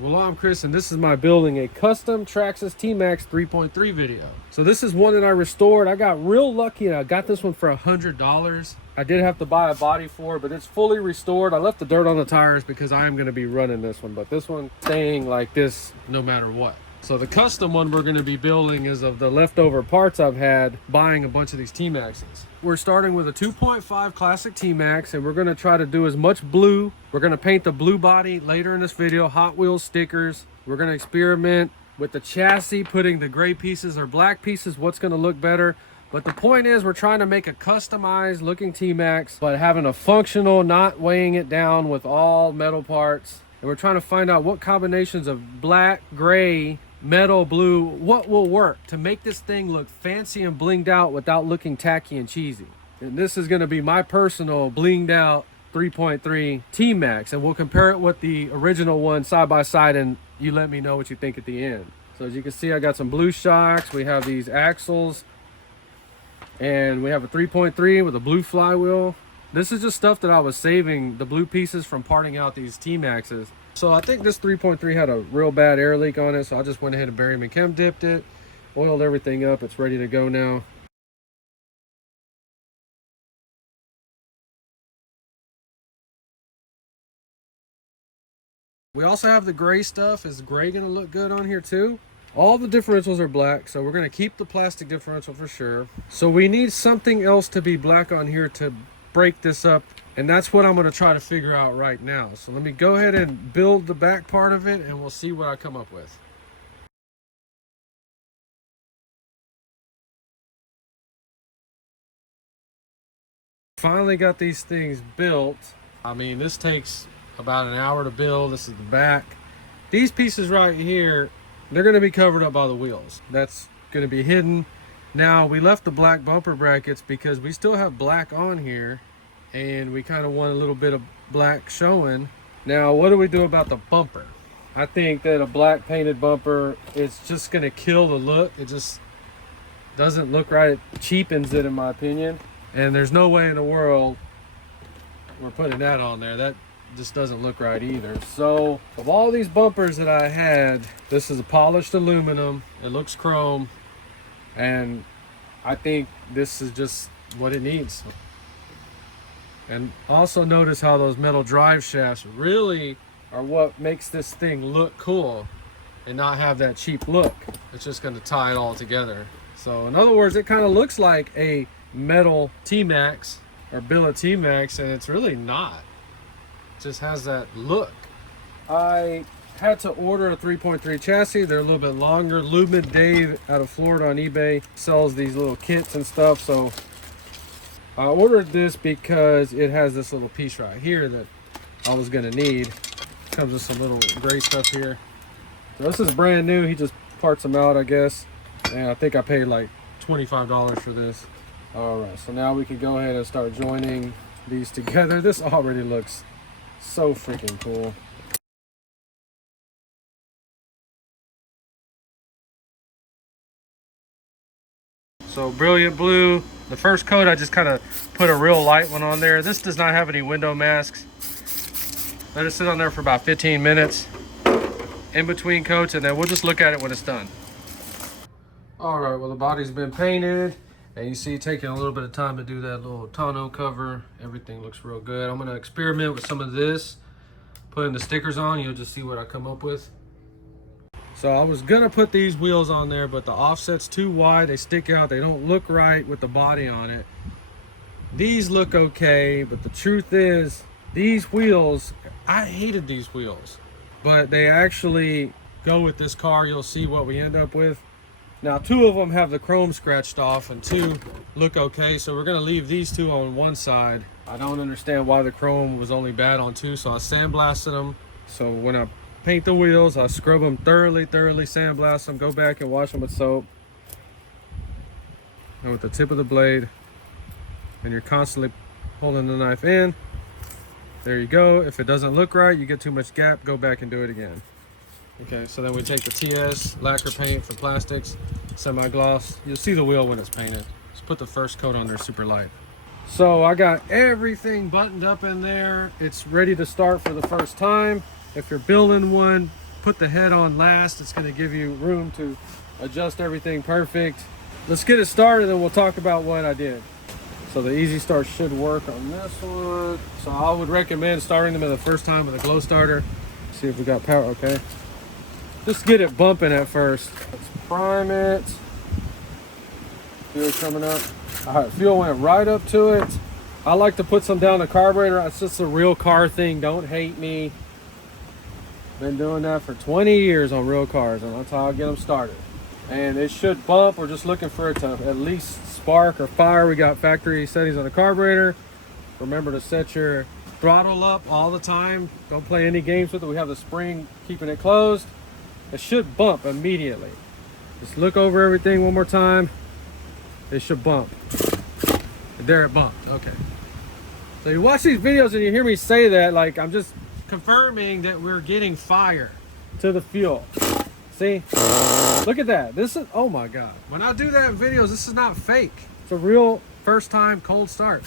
Well, I'm Chris, and this is my building a custom Traxxas T-Maxx 3.3 video. So this is one that I restored. I got real lucky and I got this one for $100. I did have to buy a body for it, but it's fully restored. I left the dirt on the tires because I am going to be running this one, but this one staying like this no matter what. So the custom one we're going to be building is of the leftover parts I've had buying a bunch of these T-Maxxes. We're starting with a 2.5 classic T-Maxx, and we're going to try to do as much blue. We're going to paint the blue body later in this video, Hot Wheels stickers. We're going to experiment with the chassis, putting the gray pieces or black pieces, what's going to look better. But the point is, we're trying to make a customized looking T-Maxx, but having a functional, not weighing it down with all metal parts. And we're trying to find out what combinations of black, gray, metal, blue, what will work to make this thing look fancy and blinged out without looking tacky and cheesy. And this is going to be my personal blinged out 3.3 T-Maxx, and we'll compare it with the original one side by side, and you let me know what you think at the end. So as you can see, I got some blue shocks, we have these axles, and we have a 3.3 with a blue flywheel. This is just stuff that I was saving the blue pieces from parting out these T-Maxxes. So I think this 3.3 had a real bad air leak on it, so I just went ahead and barium and chem dipped it, oiled everything up. It's ready to go now. We also have the gray stuff. Is gray going to look good on here too? All the differentials are black, so we're going to keep the plastic differential for sure. So we need something else to be black on here to break this up, and that's what I'm going to try to figure out right now. So let me go ahead and build the back part of it, and we'll see what I come up with. Finally got these things built. I mean, this takes about an hour to build. This is the back. These pieces right here, they're going to be covered up by the wheels. That's going to be hidden. Now, we left the black bumper brackets because we still have black on here, and we kind of want a little bit of black showing. Now, what do we do about the bumper? I think that a black painted bumper is just going to kill the look. It just doesn't look right. It cheapens it, in my opinion. And there's no way in the world we're putting that on there. That just doesn't look right either. So, of all these bumpers that I had, this is a polished aluminum. It looks chrome. And I think this is just what it needs. And also notice how those metal drive shafts really are what makes this thing look cool and not have that cheap look. It's just going to tie it all together. So in other words, it kind of looks like a metal T-Maxx or billet T-Maxx, and it's really not. It just has that look. I had to order a 3.3 chassis. They're a little bit longer. Lumen Dave out of Florida on eBay sells these little kits and stuff. So I ordered this because it has this little piece right here that I was going to need. Comes with some little gray stuff here. So this is brand new. He just parts them out, I guess. And I think I paid like $25 for this. All right, so now we can go ahead and start joining these together. This already looks so freaking cool. So Brilliant Blue, the first coat I just kind of put a real light one on there. This does not have any window masks. Let it sit on there for about 15 minutes in between coats, and then we'll just look at it when it's done. All right, well, the body's been painted, and you see taking a little bit of time to do that little tonneau cover. Everything looks real good. I'm gonna experiment with some of this, putting the stickers on. You'll just see what I come up with. So I was gonna put these wheels on there, but the offset's too wide. They stick out. They don't look right with the body on it. These look okay, but the truth is, these wheels, I hated these wheels, but they actually go with this car. You'll see what we end up with. Now, two of them have the chrome scratched off, and two look okay. So we're gonna leave these two on one side. I don't understand why the chrome was only bad on two, so I sandblasted them. So when I paint the wheels, I scrub them thoroughly sandblast them, go back and wash them with soap. And with the tip of the blade, and you're constantly holding the knife in. There you go. If it doesn't look right, you get too much gap, go back and do it again. Okay, so then we take the TS lacquer paint for plastics, semi-gloss. You'll see the wheel when it's painted. Just put the first coat on there super light. So I got everything buttoned up in there. It's ready to start for the first time. If you're building one, put the head on last. It's going to give you room to adjust everything perfect. Let's get it started and we'll talk about what I did. So the easy start should work on this one. So I would recommend starting them at the first time with a glow starter. See if we got power. Okay, just get it bumping at first. Let's prime it. Fuel coming up. All right, fuel went right up to it. I like to put some down the carburetor. It's just a real car thing. Don't hate me. Been doing that for 20 years on real cars, and that's how I get them started. And it should bump. We're just looking for it to at least spark or fire. We got factory settings on the carburetor. Remember to set your throttle up all the time. Don't play any games with it. We have the spring keeping it closed. It should bump immediately. Just look over everything one more time. It should bump. And there it bumped. Okay. So you watch these videos and you hear me say that, like I'm just confirming that we're getting fire to the fuel. See? Look at that. This is, oh my God. When I do that in videos, this is not fake. It's a real first time cold start.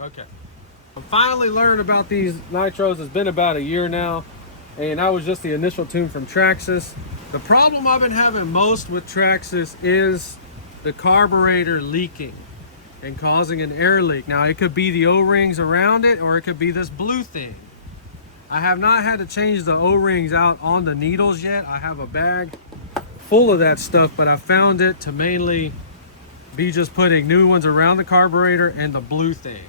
Okay. I'm finally learning about these nitros. It's been about a year now, and that was just the initial tune from Traxxas. The problem I've been having most with Traxxas is the carburetor leaking and causing an air leak. Now it could be the O-rings around it, or it could be this blue thing. I have not had to change the O-rings out on the needles yet. I have a bag full of that stuff, but I found it to mainly be just putting new ones around the carburetor and the blue thing.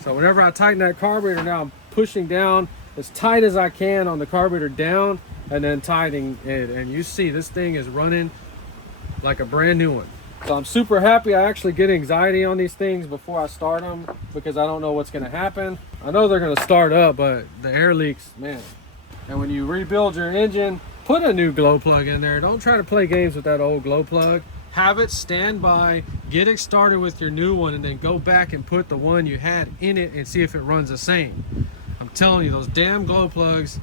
So whenever I tighten that carburetor, now I'm pushing down as tight as I can on the carburetor down and then tightening it. And you see this thing is running like a brand new one. So I'm super happy. I actually get anxiety on these things before I start them because I don't know what's going to happen. I know they're going to start up, but the air leaks, man. And when you rebuild your engine, put a new glow plug in there. Don't try to play games with that old glow plug. Have it stand by, get it started with your new one, and then go back and put the one you had in it and see if it runs the same. I'm telling you, those damn glow plugs,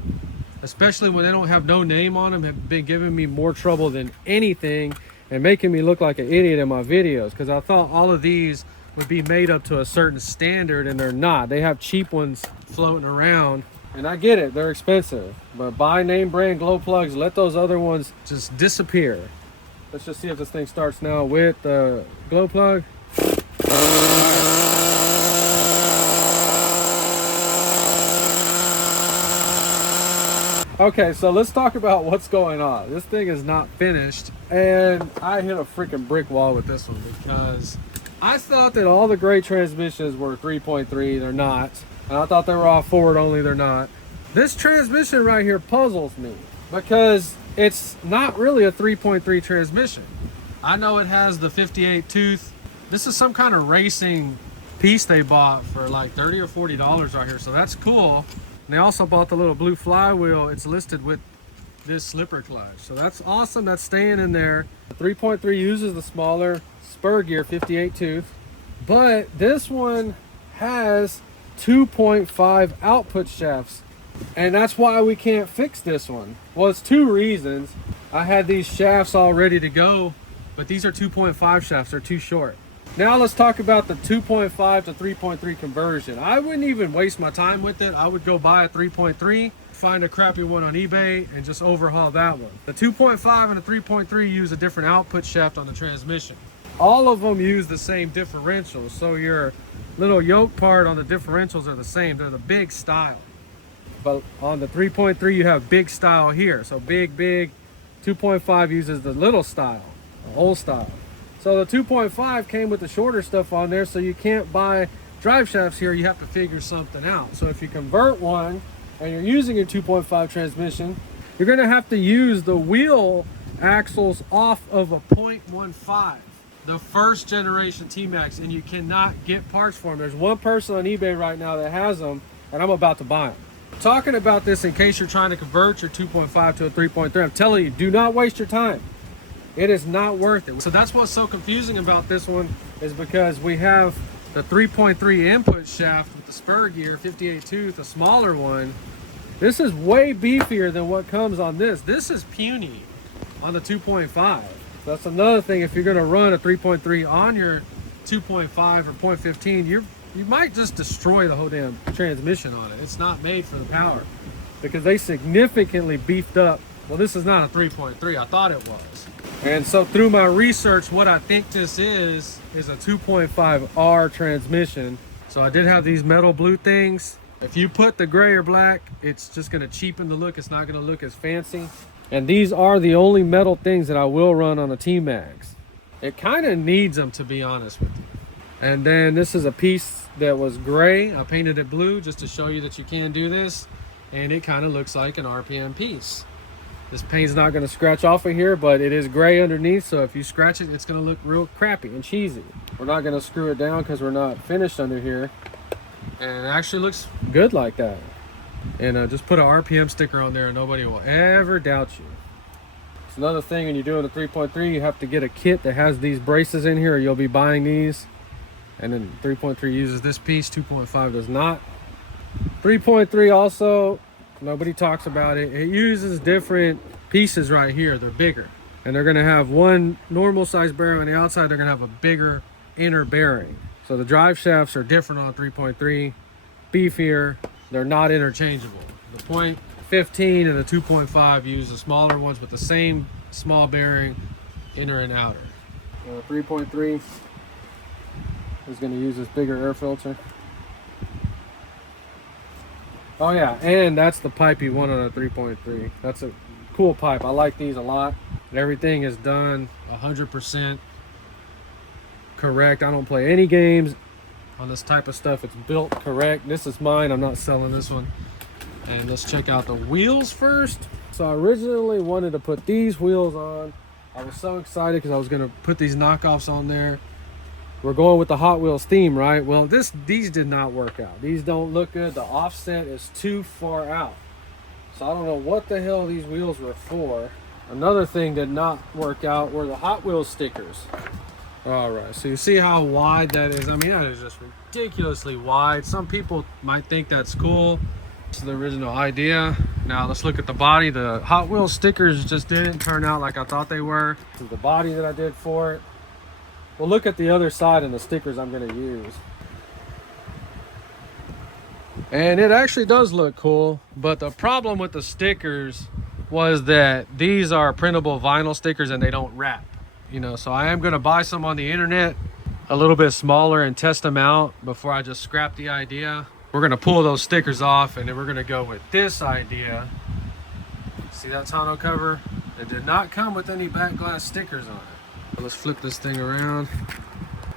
especially when they don't have no name on them, have been giving me more trouble than anything and making me look like an idiot in my videos, because I thought all of these would be made up to a certain standard, and they're not. They have cheap ones floating around, and I get it, they're expensive, but buy name brand glow plugs. Let those other ones just disappear. Let's just see if this thing starts now with the glow plug. Okay, so let's talk about what's going on. This thing is not finished, and I hit a freaking brick wall with this one because I thought that all the great transmissions were 3.3. They're not. And I thought they were all forward only. They're not. This transmission right here puzzles me because it's not really a 3.3 transmission. I know it has the 58 tooth. This is some kind of racing piece they bought for like $30 or $40 right here, so that's cool. And they also bought the little blue flywheel. It's listed with this slipper clutch, so that's awesome. That's staying in there. The 3.3 uses the smaller spur gear 58 tooth, but this one has 2.5 output shafts. And that's why we can't fix this one. Well, it's two reasons. I had these shafts all ready to go, but these are 2.5 shafts. They're too short. Now let's talk about the 2.5 to 3.3 conversion. I wouldn't even waste my time with it. I would go buy a 3.3, find a crappy one on eBay, and just overhaul that one. The 2.5 and the 3.3 use a different output shaft on the transmission. All of them use the same differentials, so your little yoke part on the differentials are the same. They're the big style. But on the 3.3 you have big style here, so big 2.5 uses the little style, the old style. So the 2.5 came with the shorter stuff on there, so you can't buy drive shafts here. You have to figure something out. So if you convert one and you're using your 2.5 transmission, you're going to have to use the wheel axles off of a 0.15, the first generation T-Maxx, and you cannot get parts for them. There's one person on eBay right now that has them, and I'm about to buy them. Talking about this in case you're trying to convert your 2.5 to a 3.3, I'm telling you, do not waste your time. It is not worth it. So that's what's so confusing about this one, is because we have the 3.3 input shaft with the spur gear, 58 tooth, a smaller one. This is way beefier than what comes on this. This is puny on the 2.5. That's another thing. If you're going to run a 3.3 on your 2.5 or 0.15, you might just destroy the whole damn transmission on it. It's not made for the power because they significantly beefed up. Well, this is not a 3.3. I thought it was. And so through my research, what I think this is a 2.5R transmission. So I did have these metal blue things. If you put the gray or black, it's just going to cheapen the look. It's not going to look as fancy. And these are the only metal things that I will run on a T-Maxx. It kind of needs them, to be honest with you. And then this is a piece that was gray. I painted it blue just to show you that you can do this. And it kind of looks like an RPM piece. This paint's not going to scratch off of here, but it is gray underneath. So if you scratch it, it's going to look real crappy and cheesy. We're not going to screw it down because we're not finished under here. And it actually looks good like that. And just put an RPM sticker on there and nobody will ever doubt you. It's another thing when you're doing a 3.3, you have to get a kit that has these braces in here or you'll be buying these. And then 3.3 uses this piece, 2.5 does not. 3.3 also, nobody talks about it. It uses different pieces right here. They're bigger. And they're gonna have one normal size bearing on the outside. They're gonna have a bigger inner bearing. So the drive shafts are different on 3.3, beefier. They're not interchangeable. The 0.15 and the 2.5 use the smaller ones with the same small bearing, inner and outer. 3.3 is going to use this bigger air filter. Oh yeah, and that's the pipe you want on a 3.3. That's a cool pipe. I like these a lot. Everything is done 100% correct. I don't play any games on this type of stuff. It's built correct. This is mine. I'm not selling this one. And let's check out the wheels first. So I originally wanted to put these wheels on. I was so excited because I was going to put these knockoffs on there. We're going with the Hot Wheels theme, right? Well, these did not work out. These don't look good. The offset is too far out. So I don't know what the hell these wheels were for. Another thing did not work out were the Hot Wheels stickers. All right, so you see how wide that is. I mean, that is just ridiculously wide. Some people might think that's cool. This is the original idea. Now let's look at the body. The Hot Wheels stickers just didn't turn out like I thought they were. This is the body that I did for it. Well, look at the other side and the stickers I'm gonna use. And it actually does look cool, but the problem with the stickers was that these are printable vinyl stickers and they don't wrap. You know, so I am going to buy some on the internet a little bit smaller and test them out before I just scrap the idea. We're going to pull those stickers off and then we're going to go with this idea. See that tonneau cover? It did not come with any back glass stickers on it. So let's flip this thing around.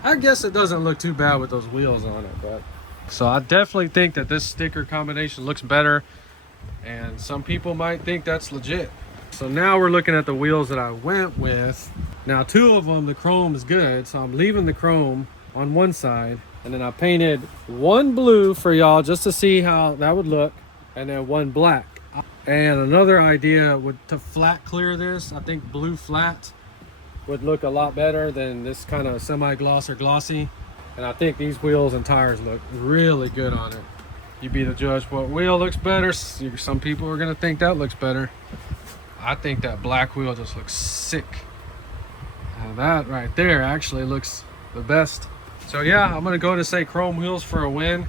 I guess it doesn't look too bad with those wheels on it, but so I definitely think that this sticker combination looks better and some people might think that's legit. So now we're looking at the wheels that I went with. Now two of them, the chrome is good, so I'm leaving the chrome on one side, and then I painted one blue for y'all just to see how that would look, and then one black. And another idea would to flat clear this. I think blue flat would look a lot better than this kind of semi-gloss or glossy. And I think these wheels and tires look really good on it. You be the judge what wheel looks better. Some people are gonna think that looks better. I think that black wheel just looks sick. And that right there actually looks the best. So yeah, I'm gonna go to say chrome wheels for a win.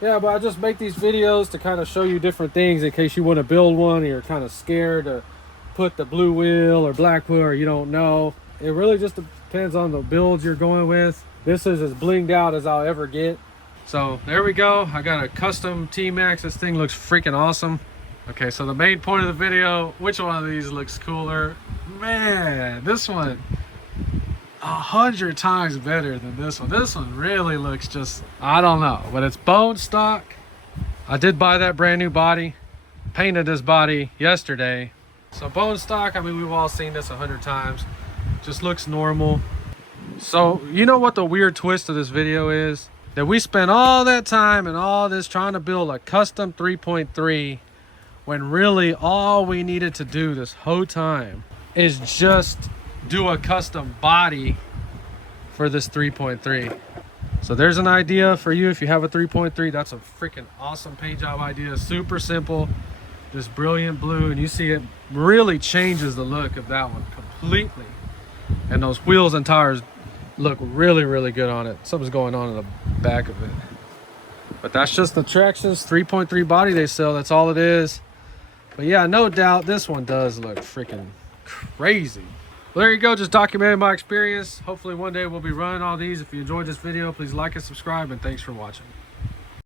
Yeah, but I just make these videos to kind of show you different things in case you want to build one and you're kind of scared to put the blue wheel or black wheel or you don't know. It really just depends on the builds you're going with. This is as blinged out as I'll ever get. So there we go. I got a custom T-Maxx. This thing looks freaking awesome. Okay, so the main point of the video, which one of these looks cooler? Man, this one 100 times better than this one. This one really looks just, I don't know, but it's bone stock. I did buy that brand new body, painted this body yesterday. So bone stock, I mean, we've all seen this 100 times. Just looks normal. So you know what the weird twist of this video is? That we spent all that time and all this trying to build a custom 3.3 when really all we needed to do this whole time is just do a custom body for this 3.3. So there's an idea for you if you have a 3.3. That's a freaking awesome paint job idea. Super simple, just brilliant blue, and you see it really changes the look of that one completely. And those wheels and tires look really, really good on it. Something's going on in the back of it. But that's just the Traxxas 3.3 body they sell. That's all it is. But yeah, no doubt this one does look freaking crazy. Well, there you go, just documenting my experience. Hopefully one day we'll be running all these. If you enjoyed this video, please like and subscribe, and thanks for watching.